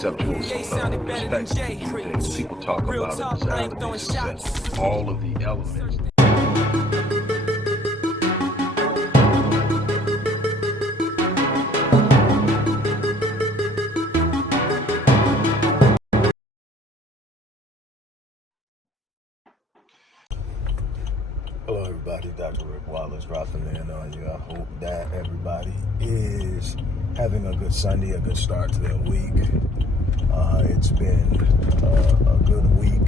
conceptual perspective view things. People talk about a desire to be successful, all of the elements. Hello everybody, Dr. Rick Wallace dropping in on you. I hope that everybody is having a good Sunday, a good start to their week. It's been a good week,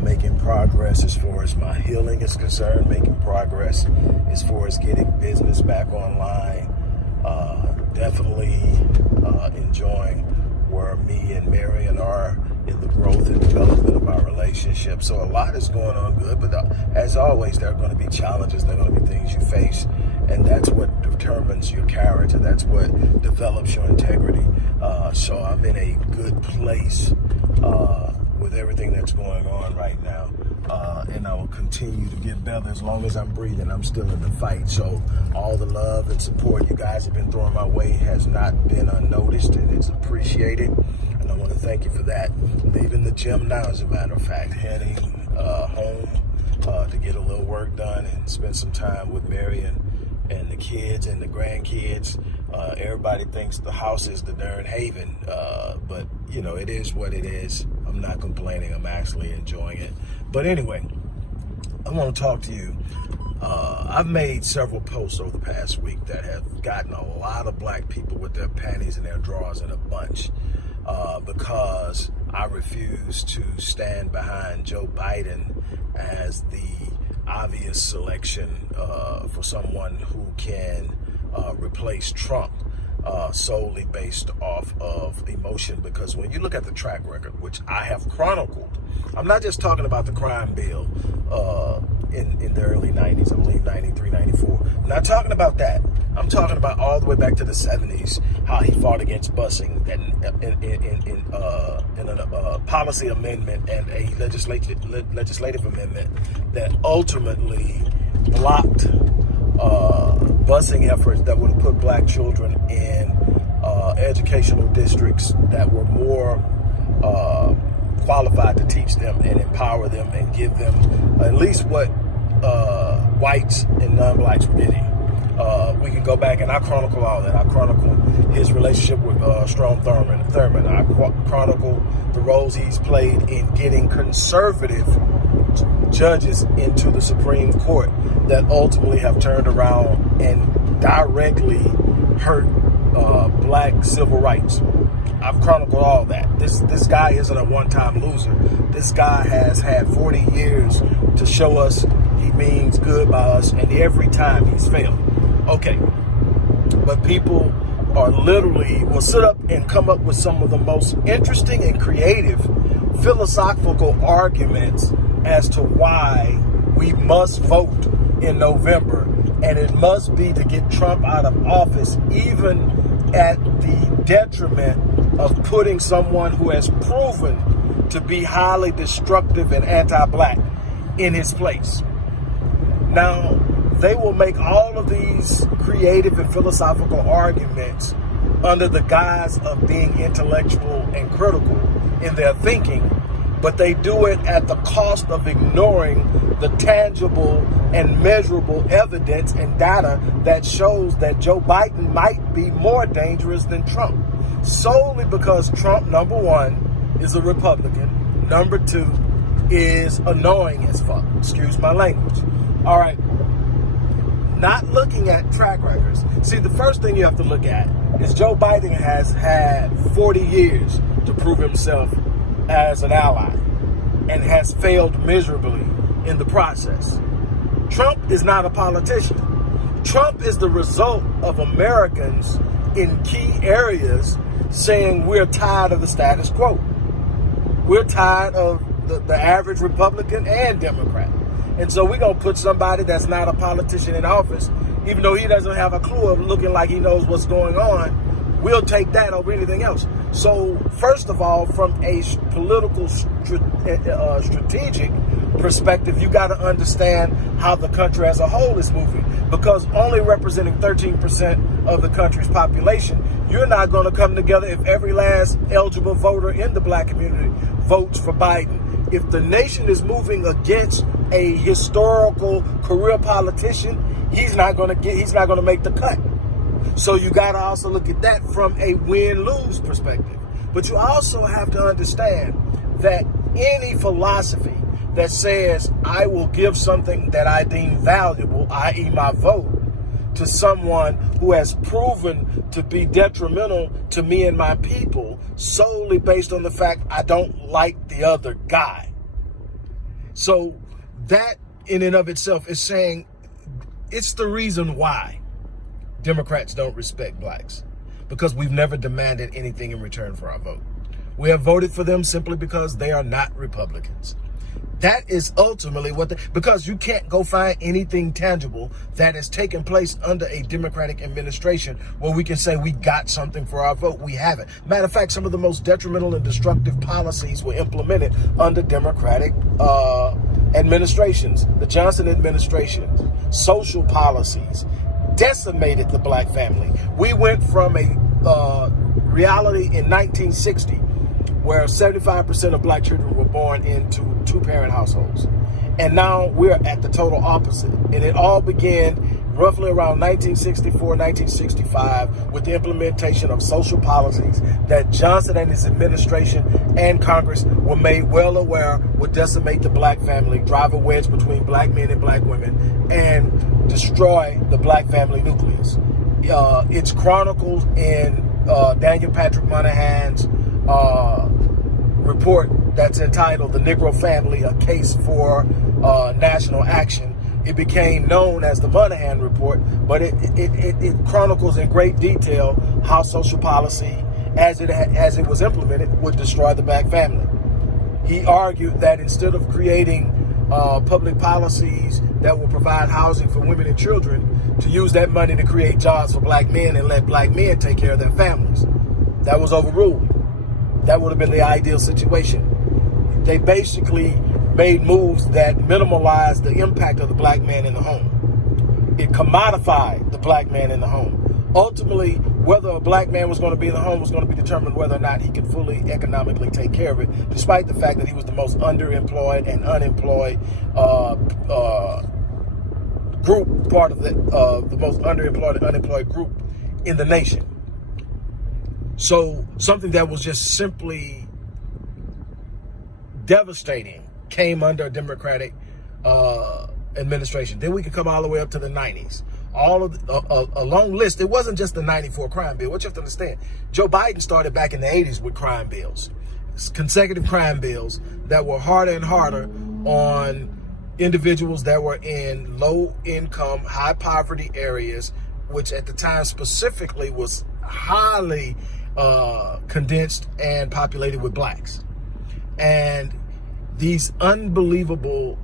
making progress as far as my healing is concerned, making progress as far as getting business back online. Definitely enjoying where me and Marion are in the growth and development of our relationship. So a lot is going on good, but as always, there are going to be challenges. There are going to be things you face, and that's what determines your character. That's what develops your integrity. So I'm in a good place with everything that's going on right now, and I will continue to get better as long as I'm breathing. I'm still in the fight. So all the love and support you guys have been throwing my way has not been unnoticed, and it's appreciated. And I want to thank you for that. Leaving the gym now, as a matter of fact, heading home to get a little work done and spend some time with Marion and the kids and the grandkids. Everybody thinks the house is the darn haven, but you know, it is what it is. I'm not complaining. I'm actually enjoying it. But anyway, I want to talk to you. I've made several posts over the past week that have gotten a lot of black people with their panties and their drawers in a bunch, because I refuse to stand behind Joe Biden as the obvious selection for someone who can replace Trump solely based off of emotion. Because when you look at the track record, which I have chronicled, I'm not just talking about the crime bill in the early 90s, I believe 93, 94. I'm not talking about that. I'm talking about all the way back to the 70s, how he fought against busing in a policy amendment and a legislative amendment that ultimately blocked busing efforts that would have put black children in educational districts that were more qualified to teach them and empower them and give them at least what whites and non-blacks were getting. We can go back and I chronicle all that. I chronicle his relationship with Strom Thurmond. I chronicle the roles he's played in getting conservative judges into the Supreme Court that ultimately have turned around and directly hurt black civil rights. I've chronicled all that. This guy isn't a one-time loser. This guy has had 40 years to show us he means good by us, and every time he's failed. Okay, but people are literally will sit up and come up with some of the most interesting and creative philosophical arguments as to why we must vote in November, and it must be to get Trump out of office, even at the detriment of putting someone who has proven to be highly destructive and anti-black in his place. Now, they will make all of these creative and philosophical arguments under the guise of being intellectual and critical in their thinking, but they do it at the cost of ignoring the tangible and measurable evidence and data that shows that Joe Biden might be more dangerous than Trump, solely because Trump, number one, is a Republican, number two, is annoying as fuck. Excuse my language. All right. Not looking at track records. See, the first thing you have to look at is Joe Biden has had 40 years to prove himself as an ally and has failed miserably in the process. Trump is not a politician. Trump is the result of Americans in key areas saying we're tired of the status quo. We're tired of the average Republican and Democrat. And so we're going to put somebody that's not a politician in office, even though he doesn't have a clue of looking like he knows what's going on. We'll take that over anything else. So first of all, from a political strategic perspective, you got to understand how the country as a whole is moving, because only representing 13% of the country's population, you're not going to come together if every last eligible voter in the black community votes for Biden. If the nation is moving against a historical career politician, he's not going to make the cut. So you got to also look at that from a win-lose perspective. But you also have to understand that any philosophy that says I will give something that I deem valuable, i.e. my vote, to someone who has proven to be detrimental to me and my people solely based on the fact I don't like the other guy. So that in and of itself is saying it's the reason why Democrats don't respect blacks, because we've never demanded anything in return for our vote. We have voted for them simply because they are not Republicans. That is ultimately because you can't go find anything tangible that has taken place under a Democratic administration where we can say we got something for our vote. We haven't. Matter of fact, some of the most detrimental and destructive policies were implemented under Democratic administrations. The Johnson administration, social policies decimated the black family. We went from a reality in 1960 where 75% of black children were born into two-parent households. And now we're at the total opposite. And it all began roughly around 1964, 1965 with the implementation of social policies that Johnson and his administration and Congress were made well aware would decimate the black family, drive a wedge between black men and black women, and destroy the black family nucleus. It's chronicled in Daniel Patrick Moynihan's report that's entitled The Negro Family, A Case for National Action. It became known as the Moynihan Report, but it chronicles in great detail how social policy, as it was implemented, would destroy the black family. He argued that instead of creating public policies that will provide housing for women and children, to use that money to create jobs for black men and let black men take care of their families. That was overruled. That would have been the ideal situation. They basically made moves that minimalized the impact of the black man in the home. It commodified the black man in the home. Ultimately, whether a black man was going to be in the home was going to be determined whether or not he could fully economically take care of it, despite the fact that he was the most underemployed and unemployed group, part of the most underemployed and unemployed group in the nation. So something that was just simply devastating came under a Democratic administration. Then we could come all the way up to the 90s. All of a long list. It wasn't just the 94 crime bill. What you have to understand, Joe Biden started back in the 80s with crime bills, consecutive crime bills that were harder and harder on individuals that were in low income, high poverty areas, which at the time specifically was highly condensed and populated with blacks. And these unbelievable,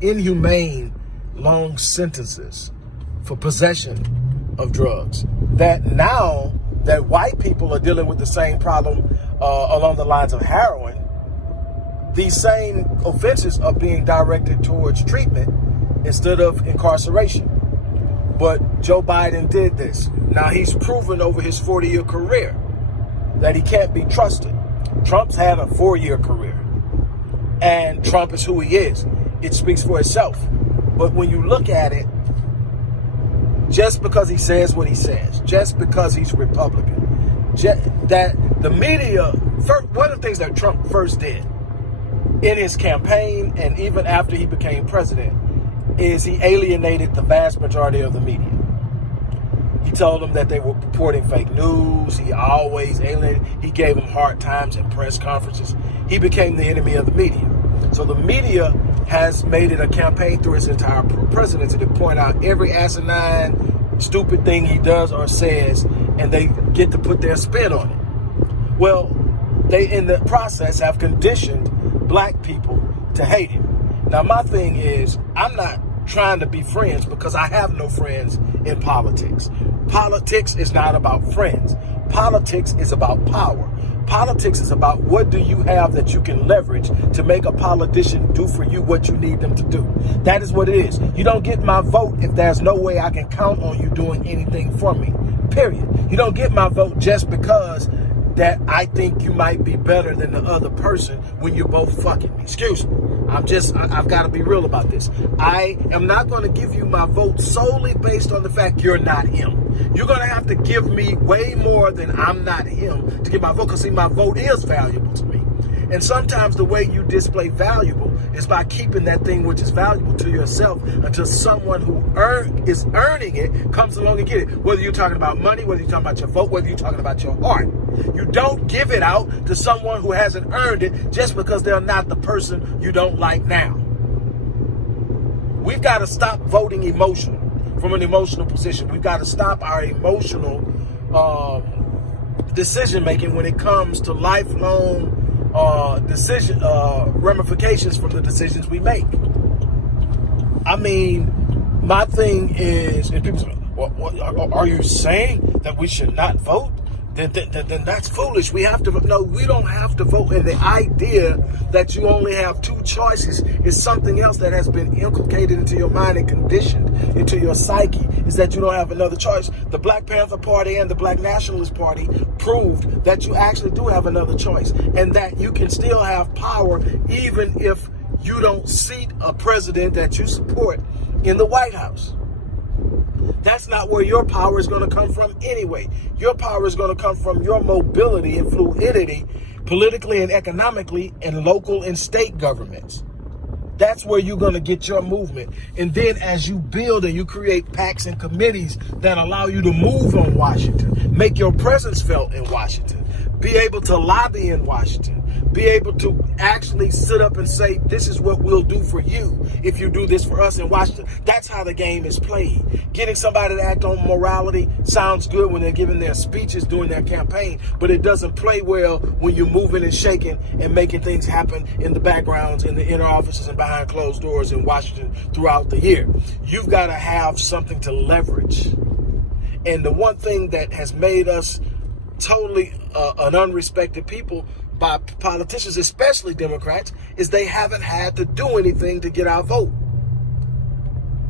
inhumane long sentences for possession of drugs, that now that white people are dealing with the same problem along the lines of heroin, these same offenses are being directed towards treatment instead of incarceration. But Joe Biden did this. Now he's proven over his 40-year career that he can't be trusted. Trump's had a 4-year career, and Trump is who he is. It speaks for itself. But when you look at it, just because he says what he says, just because he's Republican, that the media, one of the things that Trump first did in his campaign and even after he became president is he alienated the vast majority of the media. He told them that they were reporting fake news. He always alienated. He gave them hard times in press conferences. He became the enemy of the media. So the media has made it a campaign through his entire presidency to point out every asinine, stupid thing he does or says, and they get to put their spin on it. Well, they in the process have conditioned black people to hate him. Now, my thing is, I'm not trying to be friends because I have no friends in politics. Politics is not about friends. Politics is about power. Politics is about what do you have that you can leverage to make a politician do for you what you need them to do. That is what it is. You don't get my vote if there's no way I can count on you doing anything for me, period. You don't get my vote just because that I think you might be better than the other person when you're both fucking me. Excuse me. I've got to be real about this. I am not going to give you my vote solely based on the fact you're not him. You're going to have to give me way more than I'm not him to get my vote, because see, my vote is valuable to me. And sometimes the way you display valuable is by keeping that thing which is valuable to yourself until someone who is earning it comes along and get it. Whether you're talking about money, whether you're talking about your vote, whether you're talking about your heart. You don't give it out to someone who hasn't earned it just because they're not the person you don't like now. We've got to stop voting emotional, from an emotional position. We've got to stop our emotional decision making when it comes to lifelong decision ramifications from the decisions we make. I mean, my thing is, and people say, what, are you saying that we should not vote? Then that's foolish. We have to vote. No, we don't have to vote. And the idea that you only have two choices is something else that has been inculcated into your mind and conditioned into your psyche, is that you don't have another choice. The Black Panther Party and the Black Nationalist Party proved that you actually do have another choice, and that you can still have power even if you don't seat a president that you support in the White House. That's not where your power is going to come from anyway. Your power is going to come from your mobility and fluidity politically and economically in local and state governments. That's where you're going to get your movement. And then as you build and you create PACs and committees that allow you to move on Washington, make your presence felt in Washington, be able to lobby in Washington, be able to actually sit up and say, this is what we'll do for you if you do this for us in Washington. That's how the game is played. Getting somebody to act on morality sounds good when they're giving their speeches during their campaign, but it doesn't play well when you're moving and shaking and making things happen in the backgrounds, in the inner offices and behind closed doors in Washington throughout the year. You've got to have something to leverage. And the one thing that has made us totally an unrespected people by politicians, especially Democrats, is they haven't had to do anything to get our vote.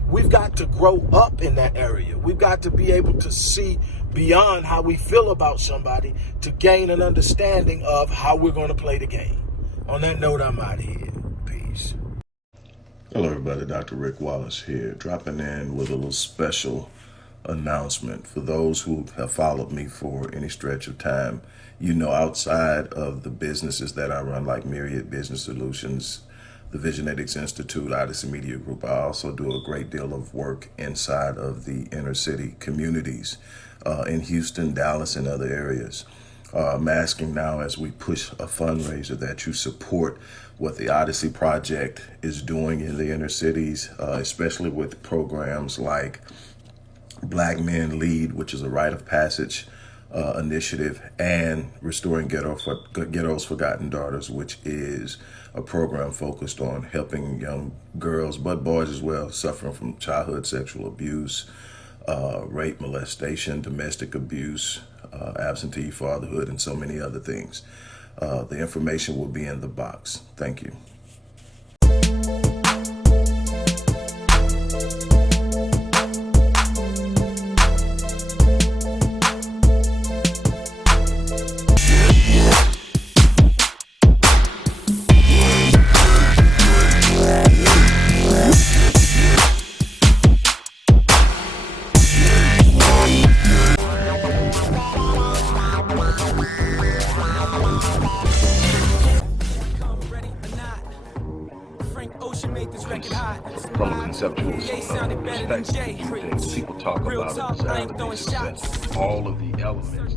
We've got to grow up in that area. We've got to be able to see beyond how we feel about somebody to gain an understanding of how we're going to play the game. On that note, I'm out of here. Peace. Hello everybody, Dr. Rick Wallace here, dropping in with a little special announcement. For those who have followed me for any stretch of time, you know, outside of the businesses that I run, like Myriad Business Solutions, the Visionetics Institute, Odyssey Media Group, I also do a great deal of work inside of the inner city communities in Houston, Dallas, and other areas. I'm asking now, as we push a fundraiser, that you support what the Odyssey Project is doing in the inner cities, especially with programs like Black Men Lead, which is a rite of passage initiative, and Restoring Ghettos Forgotten Daughters, which is a program focused on helping young girls, but boys as well, suffering from childhood sexual abuse, rape, molestation, domestic abuse, absentee fatherhood, and so many other things. The information will be in the box. Thank you. From a conceptual perspective, people talk about it as all of the elements